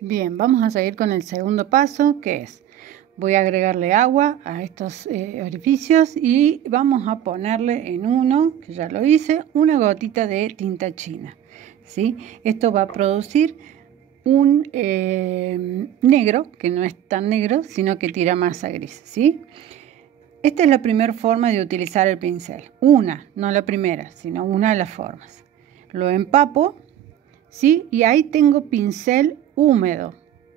Bien, vamos a seguir con el segundo paso, que es, voy a agregarle agua a estos orificios y vamos a ponerle en uno, que ya lo hice, una gotita de tinta china, ¿sí? Esto va a producir un negro, que no es tan negro, sino que tira más a gris, ¿sí? Esta es la primera forma de utilizar el pincel. Una, no la primera, sino una de las formas. Lo empapo, ¿sí? Y ahí tengo pincel húmedo,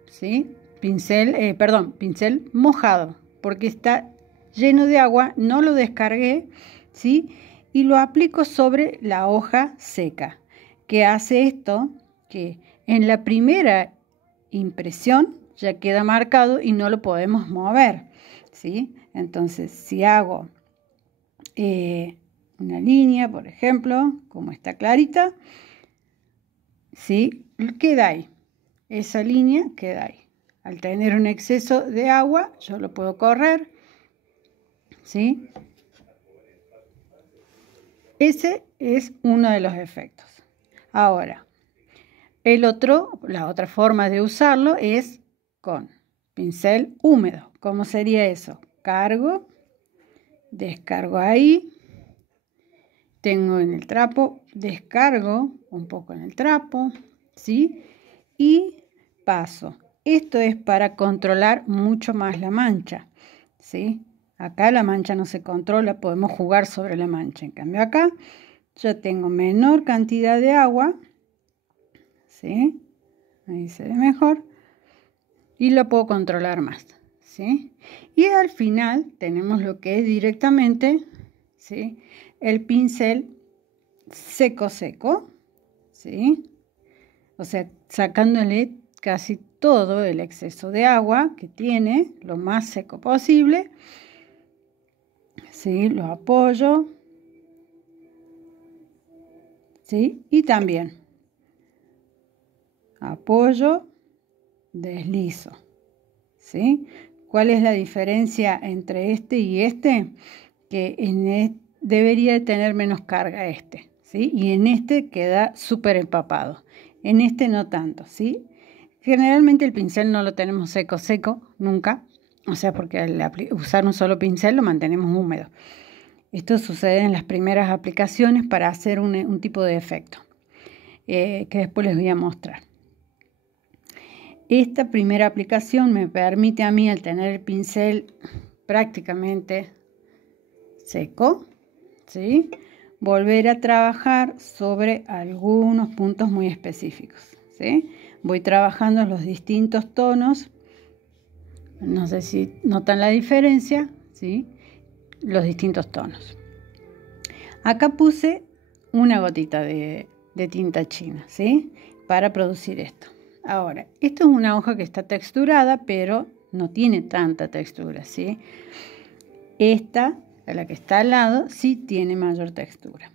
¿sí? Pincel mojado, porque está lleno de agua, no lo descargué, ¿sí? Y lo aplico sobre la hoja seca. ¿Qué hace esto? Que en la primera impresión ya queda marcado y no lo podemos mover, ¿sí? Entonces, si hago una línea, por ejemplo, como está clarita, ¿sí? Queda ahí. Esa línea queda ahí. Al tener un exceso de agua, yo lo puedo correr, ¿sí? Ese es uno de los efectos. Ahora, la otra forma de usarlo es con pincel húmedo. ¿Cómo sería eso? Cargo, descargo ahí, tengo en el trapo, descargo un poco en el trapo, ¿sí? Y paso. Esto es para controlar mucho más la mancha, ¿sí? Acá la mancha no se controla, podemos jugar sobre la mancha. En cambio acá yo tengo menor cantidad de agua, ¿sí? Ahí se ve mejor. Y lo puedo controlar más, ¿sí? Y al final tenemos lo que es directamente, ¿sí? El pincel seco, ¿sí? O sea, sacándole casi todo el exceso de agua que tiene, lo más seco posible, ¿sí? Lo apoyo, ¿sí? Y también apoyo, deslizo, ¿sí? ¿Cuál es la diferencia entre este y este? Que debería de tener menos carga este, ¿sí? Y en este queda súper empapado. En este no tanto, ¿sí? Generalmente el pincel no lo tenemos seco, nunca. O sea, porque al usar un solo pincel lo mantenemos húmedo. Esto sucede en las primeras aplicaciones para hacer un tipo de efecto, que después les voy a mostrar. Esta primera aplicación me permite a mí, al tener el pincel prácticamente seco, ¿sí? Volver a trabajar sobre algunos puntos muy específicos, ¿sí? Voy trabajando los distintos tonos, no sé si notan la diferencia, ¿sí? Los distintos tonos. Acá puse una gotita de tinta china, ¿sí? Para producir esto. Ahora, esto es una hoja que está texturada, pero no tiene tanta textura, ¿sí? Esta, la que está al lado, sí tiene mayor textura.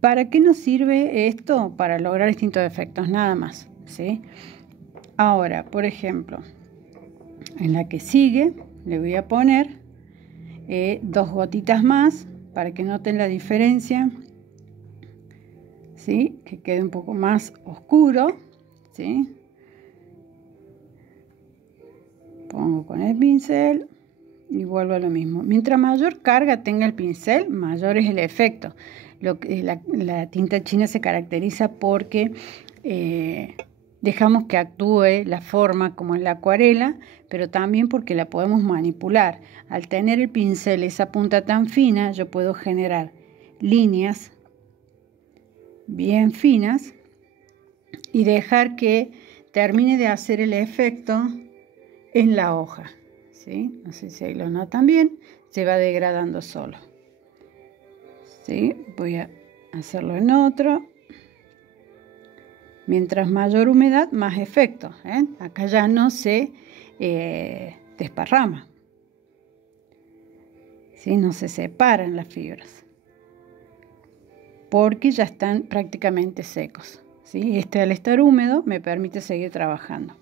¿Para qué nos sirve esto? Para lograr distintos efectos, nada más, ¿sí? Ahora, por ejemplo, en la que sigue, le voy a poner 2 gotitas más para que noten la diferencia, ¿sí? Que quede un poco más oscuro, ¿sí? Pongo con el pincel y vuelvo a lo mismo. Mientras mayor carga tenga el pincel, mayor es el efecto. La tinta china se caracteriza porque dejamos que actúe la forma como en la acuarela, pero también porque la podemos manipular. Al tener el pincel esa punta tan fina, yo puedo generar líneas bien finas y dejar que termine de hacer el efecto en la hoja, ¿sí? No sé si ahí lo notan bien, se va degradando solo, ¿sí? Voy a hacerlo en otro. Mientras mayor humedad, más efecto, ¿eh? Acá ya no se desparrama, ¿sí? No se separan las fibras, porque ya están prácticamente secos, ¿sí? Este, al estar húmedo, me permite seguir trabajando.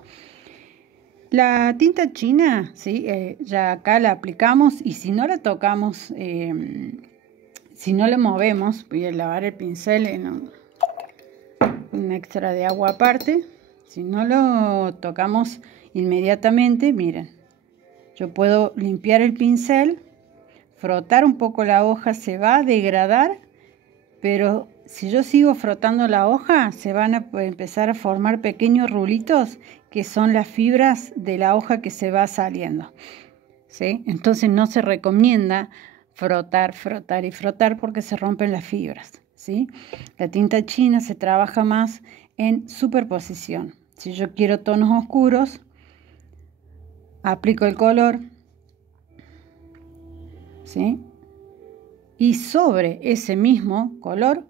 La tinta china, ¿sí? Ya acá la aplicamos y si no la tocamos, si no la movemos, voy a lavar el pincel en un extra de agua aparte, Si no lo tocamos inmediatamente, miren, yo puedo limpiar el pincel, frotar un poco la hoja, se va a degradar, pero si yo sigo frotando la hoja, se van a empezar a formar pequeños rulitos que son las fibras de la hoja que se va saliendo, ¿sí? Entonces no se recomienda frotar, frotar y frotar porque se rompen las fibras, ¿sí? La tinta china se trabaja más en superposición. Si yo quiero tonos oscuros, aplico el color, ¿sí? Y sobre ese mismo color,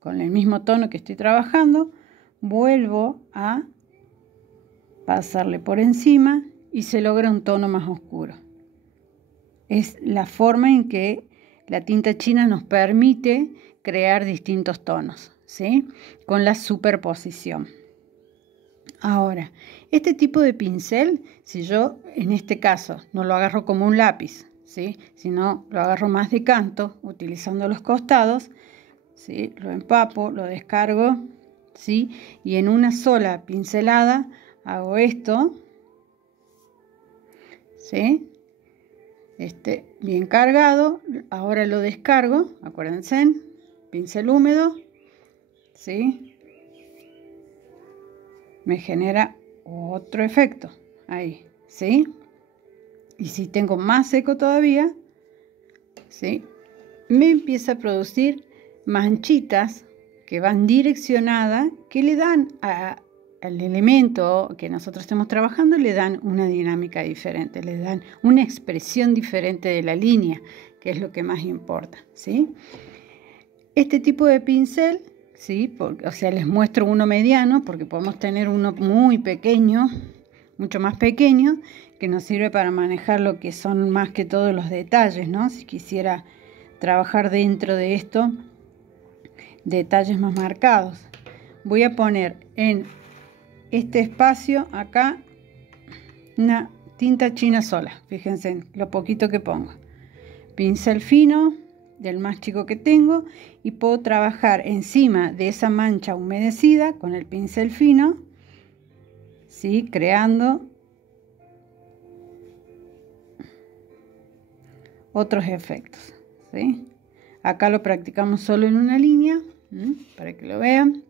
con el mismo tono que estoy trabajando, vuelvo a pasarle por encima y se logra un tono más oscuro. Es la forma en que la tinta china nos permite crear distintos tonos, ¿sí? Con la superposición. Ahora, este tipo de pincel, si yo en este caso no lo agarro como un lápiz, ¿sí? Sino lo agarro más de canto, utilizando los costados, ¿sí? Lo empapo, lo descargo, ¿sí? Y en una sola pincelada hago esto, ¿sí? Bien cargado. Ahora lo descargo, acuérdense, pincel húmedo, ¿sí? Me genera otro efecto ahí, ¿sí? Y si tengo más seco todavía, ¿sí? Me empieza a producir manchitas que van direccionadas, que le dan al elemento que nosotros estemos trabajando, le dan una dinámica diferente, le dan una expresión diferente de la línea, que es lo que más importa, ¿sí? Este tipo de pincel, ¿sí? O sea, les muestro uno mediano, porque podemos tener uno muy pequeño, mucho más pequeño, que nos sirve para manejar lo que son más que todos los detalles, ¿no? Si quisiera trabajar dentro de esto, detalles más marcados. Voy a poner en este espacio acá una tinta china sola, fíjense en lo poquito que pongo. Pincel fino, del más chico que tengo, y puedo trabajar encima de esa mancha humedecida con el pincel fino, ¿sí? Creando otros efectos, ¿sí? Acá lo practicamos solo en una línea, para que lo vean.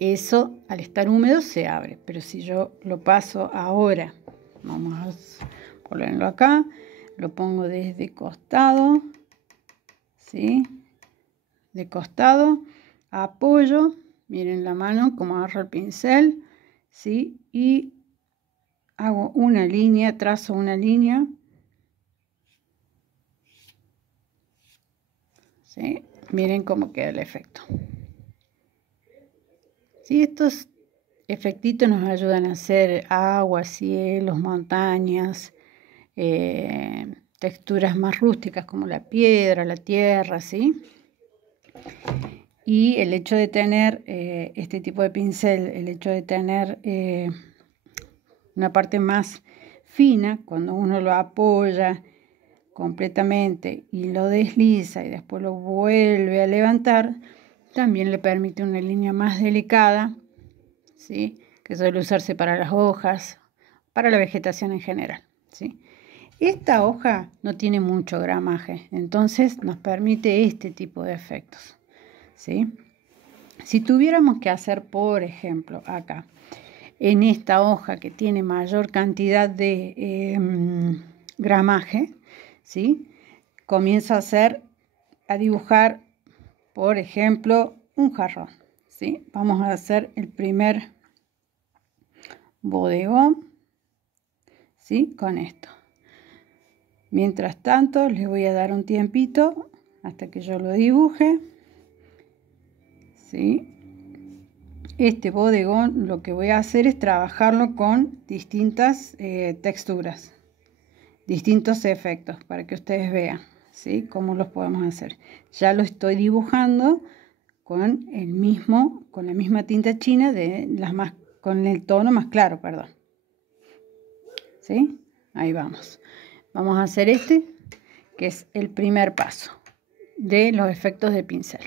Eso al estar húmedo se abre, pero si yo lo paso ahora, vamos a ponerlo acá, lo pongo desde costado, ¿sí? De costado, apoyo, miren la mano como agarro el pincel, ¿sí? Y hago una línea, trazo una línea, ¿sí? Miren cómo queda el efecto. ¿Sí? Estos efectitos nos ayudan a hacer agua, cielos, montañas, texturas más rústicas como la piedra, la tierra, ¿sí? Y el hecho de tener este tipo de pincel, el hecho de tener una parte más fina, cuando uno lo apoya completamente y lo desliza y después lo vuelve a levantar, también le permite una línea más delicada, ¿sí? Que suele usarse para las hojas, para la vegetación en general, ¿sí? Esta hoja no tiene mucho gramaje, entonces nos permite este tipo de efectos, ¿sí? Si tuviéramos que hacer, por ejemplo, acá, en esta hoja que tiene mayor cantidad de gramaje, ¿sí? Comienzo a dibujar, por ejemplo, un jarrón, ¿sí? Vamos a hacer el primer bodegón, ¿sí? Con esto. Mientras tanto, les voy a dar un tiempito hasta que yo lo dibuje, ¿sí? Este bodegón lo que voy a hacer es trabajarlo con distintas texturas, distintos efectos, para que ustedes vean, ¿sí? Cómo los podemos hacer. Ya lo estoy dibujando con la misma tinta china con el tono más claro, perdón. ¿Sí? Ahí vamos. Vamos a hacer que es el primer paso de los efectos de pincel.